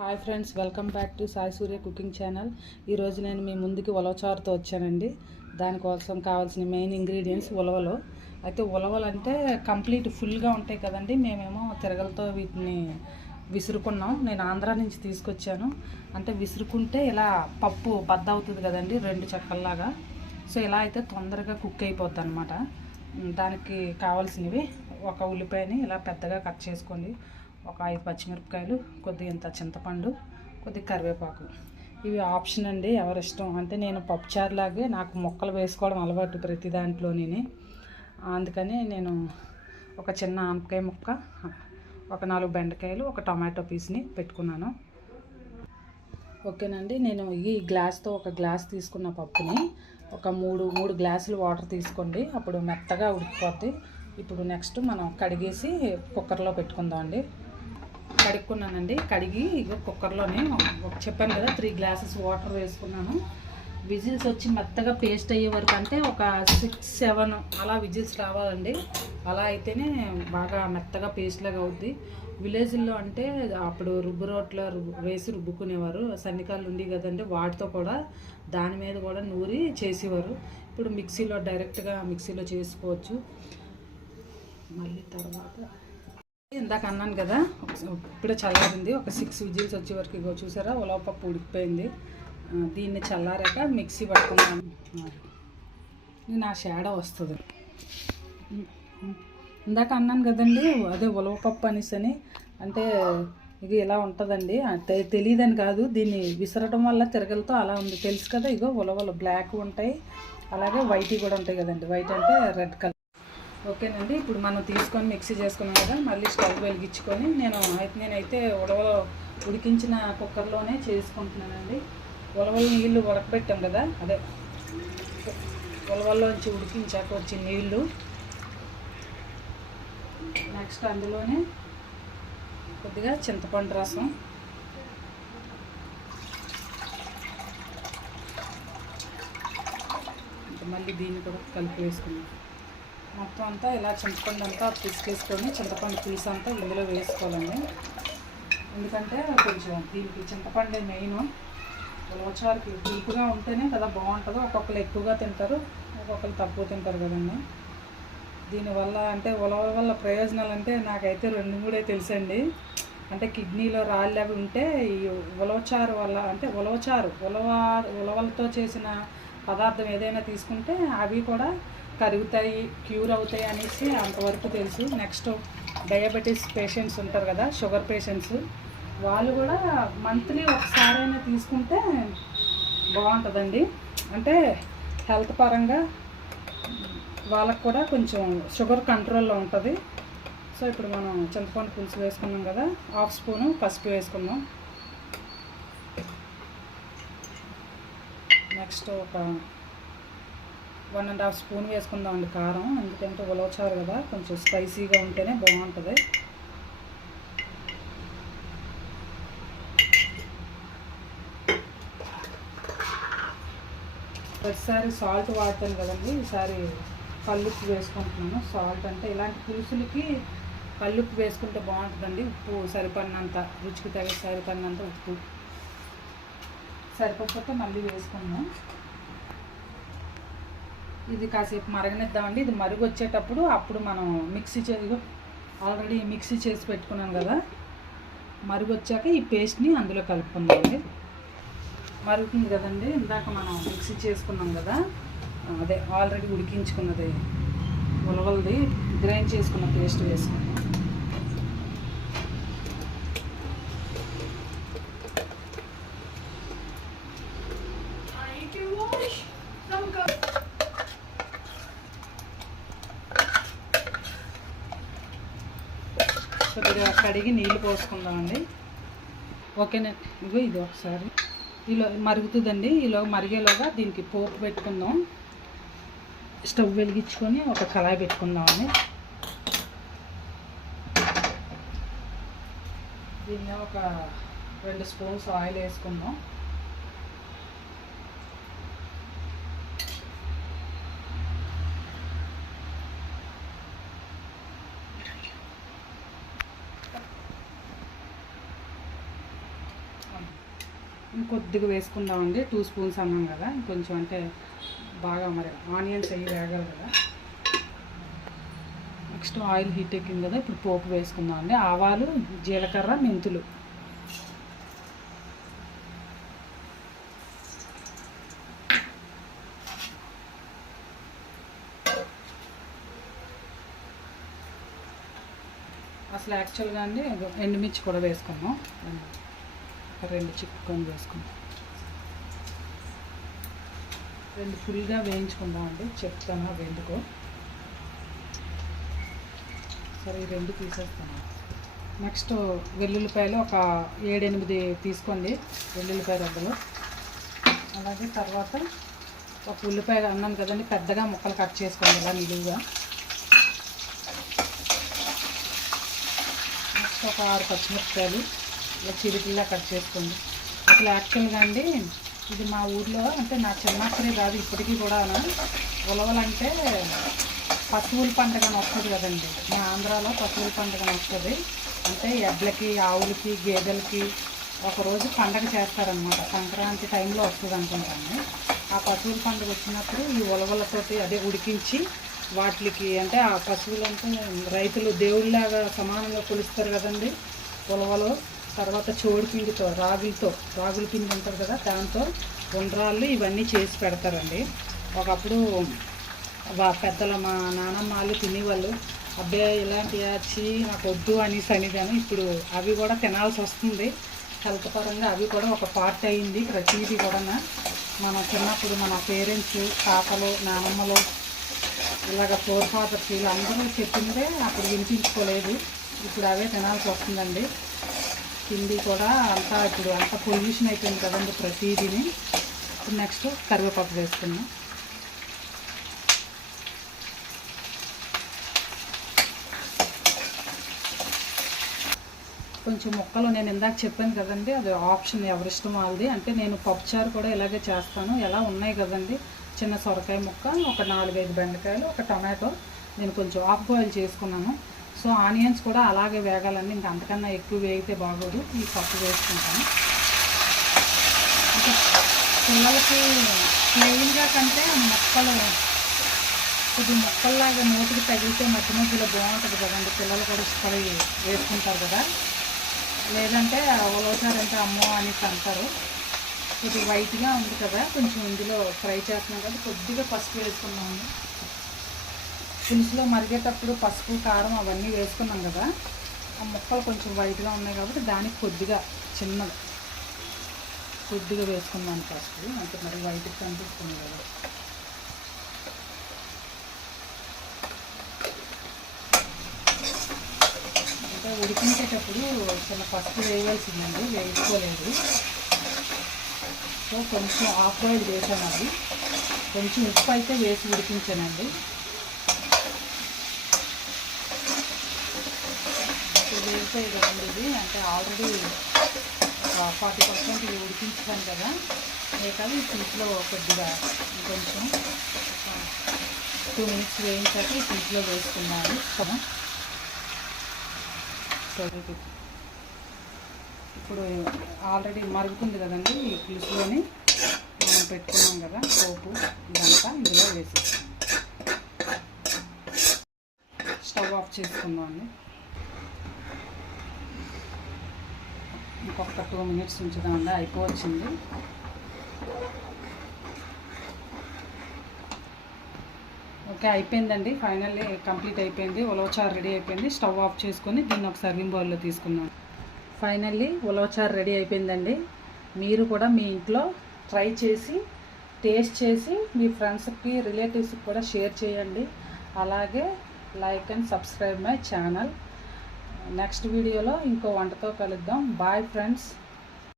Hi friends welcome back to Sai Surya cooking channel ఈరోజు నేను మీ ముందుకి ఉలవచారుతో వచ్చానండి. దానికోసం కావాల్సిన మెయిన్ ఇంగ్రీడియంట్స్ ఉలవలు. అయితే ఉలవలు అంటే కంప్లీట్ ఫుల్గా ఉంటాయి కదండి. మేమేమో తిరగలతో వీటిని విసురుకున్నాం. నేను ఆంధ్రా నుంచి తీసుకొచ్చాను. అంటే విసురుకుంటే ఇలా పప్పు బద్ద అవుతుంది కదండి రెండు చెక్కల్లాగా. సో ఇలా అయితే తొందరగా కుక్ అయిపోద్ది అనమాట దానికి కావాల్సినవి ఒక ఉల్లిపాయని ఇలా పెద్దగా కట్ చేసుకోండి. ఒక ఐదు పచ్చిమిరపకాయలు కొద్దిగా ఇంత చింతపండు కొద్దిగా కరివేపాకు. ఇవి ఆప్షన్ అండి ఎవరి ఇష్టం అంటే నేను పప్పుచారులాగే నాకు మొక్కలు వేసుకోవడం అలవాటు ప్రతి దాంట్లోనే అందుకని నేను ఒక చిన్న ఆనపకాయ ముక్క ఒక నాలుగు బెండకాయలు ఒక టమాటో పీస్ని పెట్టుకున్నాను. ఓకేనండి నేను ఈ గ్లాస్తో ఒక గ్లాస్ తీసుకున్న పప్పుని ఒక మూడు మూడు గ్లాసులు వాటర్ తీసుకోండి. అప్పుడు మెత్తగా ఉడికిపోద్ది. ఇప్పుడు నెక్స్ట్ మనం కడిగేసి కుక్కర్లో పెట్టుకుందాం అండి కడుక్కున్నానండి. కడిగి ఇగో కుక్కర్లోనే చెప్పాను కదా త్రీ గ్లాసెస్ వాటర్ వేసుకున్నాను. విజిల్స్ వచ్చి మెత్తగా పేస్ట్ అయ్యే వరకు అంటే ఒక సిక్స్ సెవెన్ అలా విజిల్స్ రావాలండి. అలా అయితేనే బాగా మెత్తగా పేస్ట్ లాగా అవుద్ది. విలేజ్లో అంటే అప్పుడు రుబ్బు రోట్లో వేసి రుబ్బుకునేవారు. సన్నికాలు ఉండి కదండి వాటితో కూడా దాని మీద కూడా నూరి చేసేవారు. ఇప్పుడు మిక్సీలో డైరెక్ట్గా మిక్సీలో చేసుకోవచ్చు. మళ్ళీ తర్వాత ఇందాక అన్నాను కదా ఇప్పుడే చల్లారింది. ఒక సిక్స్ విజిల్స్ వచ్చే వరకు ఇగో చూసారా? ఉలవపప్పు ఉడికిపోయింది. దీన్ని చల్లారాక మిక్సీ పట్టుకున్నాను నా ఆ షాడో వస్తుంది. ఇందాక అన్నాను కదండి అదే ఉలవపప్పు అనేసి అని. అంటే ఇది ఇలా ఉంటుందండి? తెలియదని కాదు. దీన్ని విసరడం వల్ల తిరగలతో అలా ఉంది. తెలుసు కదా ఇగో ఉలవలు బ్లాక్ ఉంటాయి. అలాగే వైట్ కూడా ఉంటాయి కదండి. వైట్ అంటే రెడ్ కలర్ ఓకేనండి ఇప్పుడు మనం తీసుకొని మిక్సీ చేసుకున్నాం కదా మళ్ళీ స్టవ్ వెలిగించుకొని నేను అయితే నేనైతే ఉడవలో ఉడికించిన కుక్కర్లోనే చేసుకుంటున్నానండి. ఉలవలు నీళ్ళు ఉడకబెట్టాం కదా అదే ఉలవల్లోంచి ఉడికించాక వచ్చిన నీళ్ళు నెక్స్ట్ అందులోనే కొద్దిగా చింతపండు రసం. మళ్ళీ దీన్ని కూడా కలిపి వేసుకున్నాం మొత్తం అంతా ఇలా చింతపండు అంతా పిసికేసుకొని చింతపండు పులుసు అంతా ఇందులో వేసుకోవాలండి. ఎందుకంటే కొంచెం దీనికి చింతపండే మెయిన్. ఉలవచారుకి పులుపుగా ఉంటేనే కదా బాగుంటుందో ఒక్కొక్కరు ఎక్కువగా తింటారు ఒక్కొక్కరు తక్కువ తింటారు కదండి. దీనివల్ల అంటే ఉలవ వల్ల ప్రయోజనాలు అంటే నాకైతే రెండు మూడే తెలుసండి. అంటే కిడ్నీలో రాళ్ళు అవి ఉంటే ఈ ఉలవచారు వల్ల అంటే ఉలవచారు ఉలవ ఉలవలతో చేసిన పదార్థం ఏదైనా తీసుకుంటే అవి కూడా కరుగుతాయి క్యూర్ అవుతాయి అనేసి అంతవరకు తెలుసు. నెక్స్ట్ డయాబెటీస్ పేషెంట్స్ ఉంటారు కదా షుగర్ పేషెంట్స్ వాళ్ళు కూడా మంత్లీ ఒకసారైనా తీసుకుంటే బాగుంటుందండి. అంటే హెల్త్ పరంగా వాళ్ళకు కూడా కొంచెం షుగర్ కంట్రోల్లో ఉంటుంది. సో ఇప్పుడు మనం చింతపండు పులుసు వేసుకున్నాం కదా హాఫ్ స్పూను పసుపు వేసుకుందాం. నెక్స్ట్ ఒక వన్ అండ్ హాఫ్ స్పూన్ వేసుకుందామండి కారం. ఎందుకంటే ఉలవచారు కదా కొంచెం స్పైసీగా ఉంటేనే బాగుంటుంది. ప్రతిసారి సాల్ట్ వాడతాను కదండి ఈసారి కల్లుప్పు వేసుకుంటున్నాను. సాల్ట్ అంటే ఇలాంటి పులుసులకి కల్లుప్పు వేసుకుంటే బాగుంటుందండి. ఉప్పు సరిపడినంత రుచికి తగ్గ సరిపడినంత ఉప్పు. సరిపోకపోతే మళ్ళీ వేసుకుందాం. ఇది కాసేపు మరగనిద్దామండి. ఇది మరుగు వచ్చేటప్పుడు అప్పుడు మనం మిక్సీ చే ఆల్రెడీ మిక్సీ చేసి పెట్టుకున్నాను కదా. మరుగు వచ్చాక ఈ పేస్ట్ని అందులో కలుపుకుందామండి. మరుగుతుంది కదండి. ఇందాక మనం మిక్సీ చేసుకున్నాం కదా. అదే ఆల్రెడీ ఉడికించుకున్నది ఉలవలది. గ్రైండ్ చేసుకున్న పేస్ట్ వేసుకున్నాం కొద్దిగా కడిగి నీళ్ళు పోసుకుందామండి. ఓకేనా ఇగో ఇది ఒకసారి. ఈలో మరుగుతుందండి. ఈలో మరిగేలోగా దీనికి పోపు పెట్టుకుందాం. స్టవ్ వెలిగించుకొని ఒక కళాయి పెట్టుకుందామండి. దీన్ని ఒక రెండు స్పూన్స్ ఆయిల్ వేసుకుందాం. కొద్దిగా వేసుకుందామండి టూ స్పూన్స్ అన్నాం కదా కొంచెం అంటే బాగా మరి ఆనియన్స్ అవి వేగాలి కదా. నెక్స్ట్ ఆయిల్ హీట్ ఎక్కింది కదా ఇప్పుడు పోపు వేసుకుందాం అండి. ఆవాలు జీలకర్ర మెంతులు. అసలు యాక్చువల్గా అండి ఎండుమిర్చి కూడా వేసుకున్నాం రెండు చిక్కుకొని వేసుకున్నాం రెండు ఫుల్గా వేయించుకుందాం అండి. చెప్తాను అవి ఎందుకో సరే రెండు తీసేస్తాను. నెక్స్ట్ వెల్లుల్లిపాయలు ఒక ఏడెనిమిది తీసుకోండి వెల్లుల్లిపాయ రెబ్బలు. అలాగే తర్వాత ఒక ఉల్లిపాయ అన్నాను కదండి పెద్దగా ముక్కలు కట్ చేసుకోండి ఇలా నిలువుగా. నెక్స్ట్ ఒక ఆరు పచ్చిమిరపకాయలు ఇలా చిరుకిల్లా కట్ చేసుకోండి. అసలు యాక్చువల్గా అండి ఇది మా ఊర్లో అంటే నా చిన్నప్పుడే కాదు ఇప్పటికీ కూడా ఉలవలంటే పశువుల పండుగ అని వస్తుంది కదండి. మా ఆంధ్రాలో పశువుల పండుగ అని వస్తుంది అంటే ఎడ్లకి ఆవులకి గేదెలకి ఒకరోజు పండగ చేస్తారనమాట సంక్రాంతి టైంలో వస్తుంది అనుకుంటాను. ఆ పశువుల పండుగ వచ్చినప్పుడు ఈ ఉలవలతోటి అదే ఉడికించి వాటికి అంటే ఆ పశువులంటే రైతులు దేవుళ్ళలాగా సమానంగా కొలుస్తారు కదండి ఉలవలు. తర్వాత చోడు పిండితో రాగులతో రాగుల పిండి ఉంటారు కదా దాంతో ఉండ్రాళ్ళు ఇవన్నీ చేసి పెడతారండి. ఒకప్పుడు పెద్దల మా నానమ్మ వాళ్ళు తినేవాళ్ళు అబ్బాయి ఇలాంటి వచ్చి నాకు వద్దు అనేసి అనేదాను ఇప్పుడు అవి కూడా తినాల్సి వస్తుంది. హెల్త్ పరంగా అవి కూడా ఒక పార్ట్ అయింది ప్రతిదీ కూడా మన చిన్నప్పుడు మన పేరెంట్స్ తాతలు నానమ్మలు ఇలాగ ఫోర్ ఫాదర్స్ వీళ్ళందరూ చెప్పిందే అప్పుడు వినిపించుకోలేదు. ఇప్పుడు అవే తినాల్సి వస్తుందండి. తిండి కూడా అంతా ఇప్పుడు అంత పొల్యూషన్ అయిపోయింది కదండి ప్రతిదీని. నెక్స్ట్ కరివేపాకు వేసుకున్నాం కొంచెం మొక్కలు నేను ఇందాక చెప్పాను కదండి అది ఆప్షన్ ఎవరిష్టం వాళ్ళది. అంటే నేను పప్పుచారు కూడా ఇలాగే చేస్తాను. ఎలా ఉన్నాయి కదండి? చిన్న సొరకాయ ముక్క ఒక నాలుగైదు బెండకాయలు ఒక టమాటో. నేను కొంచెం ఆఫ్ బాయిల్ చేసుకున్నాను. సో ఆనియన్స్ కూడా అలాగే వేగాలండి. ఇంకా అంతకన్నా ఎక్కువ వేగితే బాగోదు. ఈ పప్పు వేసుకుంటాను. పిల్లలకి ప్లెయిన్గా కంటే మొక్కలు కొద్ది మొక్కల్లాగా నోటికి తగిలితే మధ్య మధ్యలో బాగుంటుంది కదండి. పిల్లలు కూడా ఇష్టపడి వేసుకుంటారు కదా. లేదంటే ఉలవచారంటే అమ్మో అనేసి అంటారు. కొద్దిగా వైట్గా ఉంది కదా. కొంచెం ఇందులో ఫ్రై చేస్తున్నాం కదా. కొద్దిగా పసుపు వేసుకున్నాము పులుసులో మరిగేటప్పుడు పసుపు కారం అవన్నీ వేసుకున్నాం కదా ఆ ముక్కలు కొంచెం వైట్గా ఉన్నాయి కాబట్టి దానికి కొద్దిగా చిన్నది కొద్దిగా వేసుకున్నాను పసుపు. అంటే మరి వైట్గా కనిపిస్తుంది కదా. అంటే ఉడికించేటప్పుడు చిన్న పసుపు వేయవలసిందండి వేసుకోలేదు. సో కొంచెం ఆఫ్ బాయిల్ చేశాను అది. కొంచెం ఉప్పు అయితే వేసి ఉడికించానండి. వేసే కదండి ఇది. అంటే ఆల్రెడీ ఫార్టీ పర్సెంట్ ఉడికించాను కదా. లేకపోతే ఈ పులుసులో కొద్దిగా కొంచెం టూ మినిట్స్ వేయించాక ఈ పులుసులో వేసుకున్నాను కదా సరే ఇప్పుడు ఆల్రెడీ మరుగుతుంది కదండి ఈ పులుసులోని. మనం పెట్టుకున్నాం కదా పోపు ఇదంతా ఇందులో వేసేస్తాం స్టవ్ ఆఫ్ చేసుకుందాం అండి. ఇంకొక టూ మినిట్స్ ఉంచుదామండి అయిపోవచ్చింది. ఓకే అయిపోయిందండి. ఫైనల్లీ కంప్లీట్ అయిపోయింది. ఉలవచారు రెడీ అయిపోయింది. స్టవ్ ఆఫ్ చేసుకొని దీన్ని ఒక సర్వింగ్ బౌల్లో తీసుకున్నాను ఫైనల్లీ ఉలవచారు రెడీ అయిపోయిందండి. మీరు కూడా మీ ఇంట్లో ట్రై చేసి టేస్ట్ చేసి మీ ఫ్రెండ్స్కి రిలేటివ్స్కి కూడా షేర్ చేయండి. అలాగే like and subscribe my channel. Next వీడియోలో ఇంకో వంటతో కలుద్దాం. Bye friends